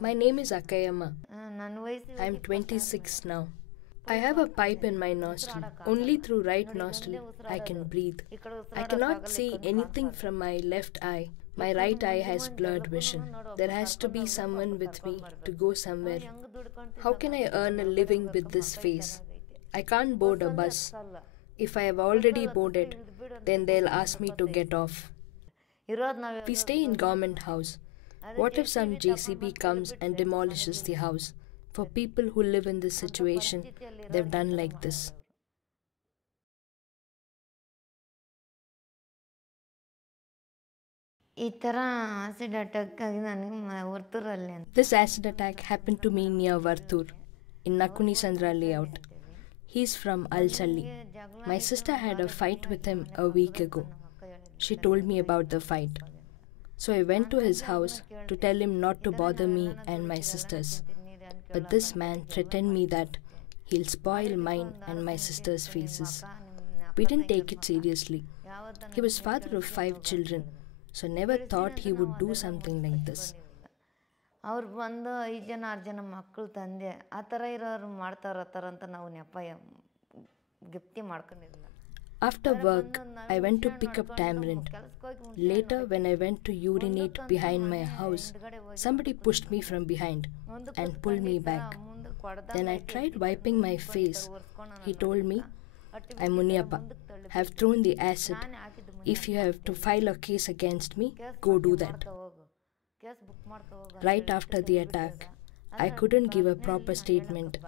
My name is Akayama. I am 26 now. I have a pipe in my nostril. Only through right nostril I can breathe. I cannot see anything from my left eye. My right eye has blurred vision. There has to be someone with me to go somewhere. How can I earn a living with this face? I can't board a bus. If I have already boarded, then they'll ask me to get off. We stay in government house. What if some JCB comes and demolishes the house? For people who live in this situation, they've done like this. This acid attack happened to me near Vartur, in Nakuni Sandra layout. He's from Alchalli. My sister had a fight with him a week ago. She told me about the fight. So I went to his house to tell him not to bother me and my sisters. But this man threatened me that he'll spoil mine and my sister's faces. We didn't take it seriously. He was father of 5 children, so never thought he would do something like this. After work, I went to pick up tamarind. Later, when I went to urinate behind my house, somebody pushed me from behind and pulled me back. Then I tried wiping my face. He told me, "I'm Muniappa. Have thrown the acid. If you have to file a case against me, go do that." Right after the attack, I couldn't give a proper statement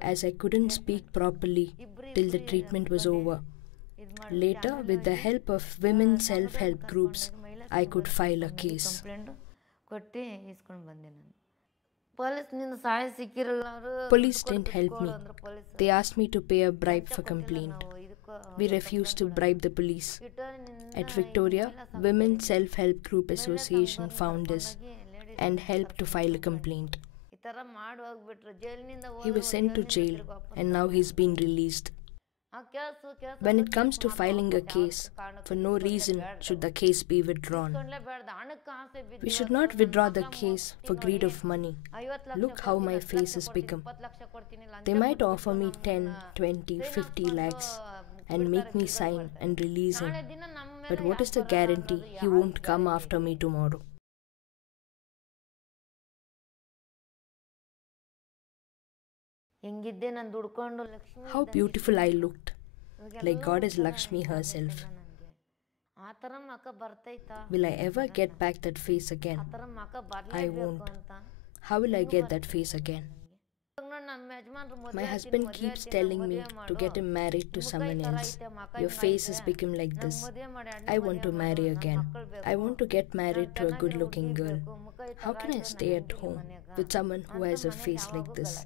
as I couldn't speak properly till the treatment was over. Later, with the help of women self-help groups, I could file a case. Police didn't help me. They asked me to pay a bribe for complaint. We refused to bribe the police. At Victoria, Women Self-Help Group Association found us and helped to file a complaint. He was sent to jail and now he's been released. When it comes to filing a case, for no reason should the case be withdrawn. We should not withdraw the case for greed of money. Look how my face has become. They might offer me 10, 20, 50 lakhs and make me sign and release him. But what is the guarantee he won't come after me tomorrow? How beautiful I looked, like Goddess Lakshmi herself. Will I ever get back that face again? I won't. How will I get that face again? My husband keeps telling me to get him married to someone else. Your face has become like this. I want to marry again. I want to get married to a good-looking girl. How can I stay at home with someone who has a face like this?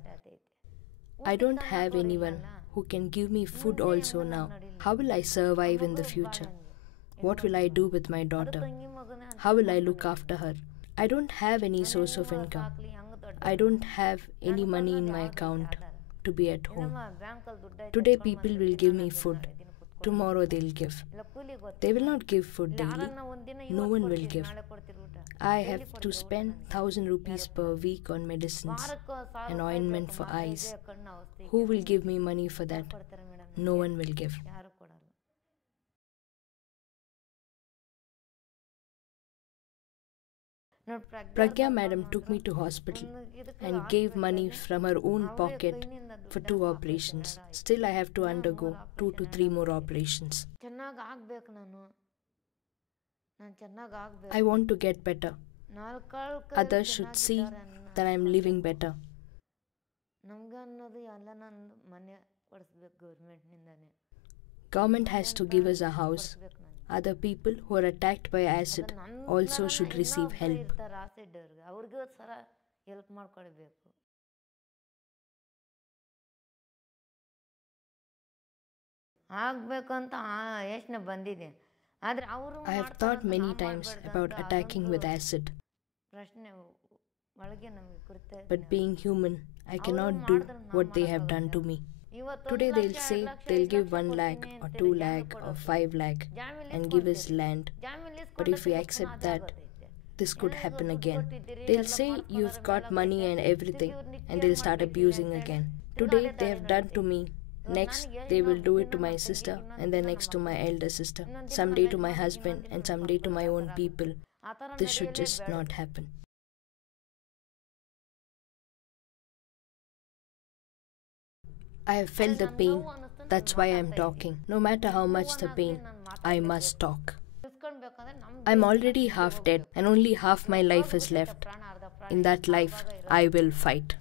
I don't have anyone who can give me food also now. How will I survive in the future? What will I do with my daughter? How will I look after her? I don't have any source of income. I don't have any money in my account to be at home. Today people will give me food. Tomorrow they'll give. They will not give food daily. No one will give. I have to spend 1,000 rupees per week on medicines and ointment for eyes. Who will give me money for that? No one will give. Pragya madam took me to hospital and gave money from her own pocket for 2 operations. Still I have to undergo 2 to 3 more operations. I want to get better. Others should see that I am living better. Government has to give us a house. Other people who are attacked by acid also should receive help. I have thought many times about attacking with acid. But being human, I cannot do what they have done to me. Today they'll say they'll give 1 lakh or 2 lakh or 5 lakh and give us land. But if we accept that, this could happen again. They'll say you've got money and everything, and they'll start abusing again. Today they have done to me. Next, they will do it to my sister, and then next to my elder sister. Someday to my husband, and someday to my own people. This should just not happen. I have felt the pain. That's why I'm talking. No matter how much the pain, I must talk. I'm already half dead, and only half my life is left. In that life, I will fight.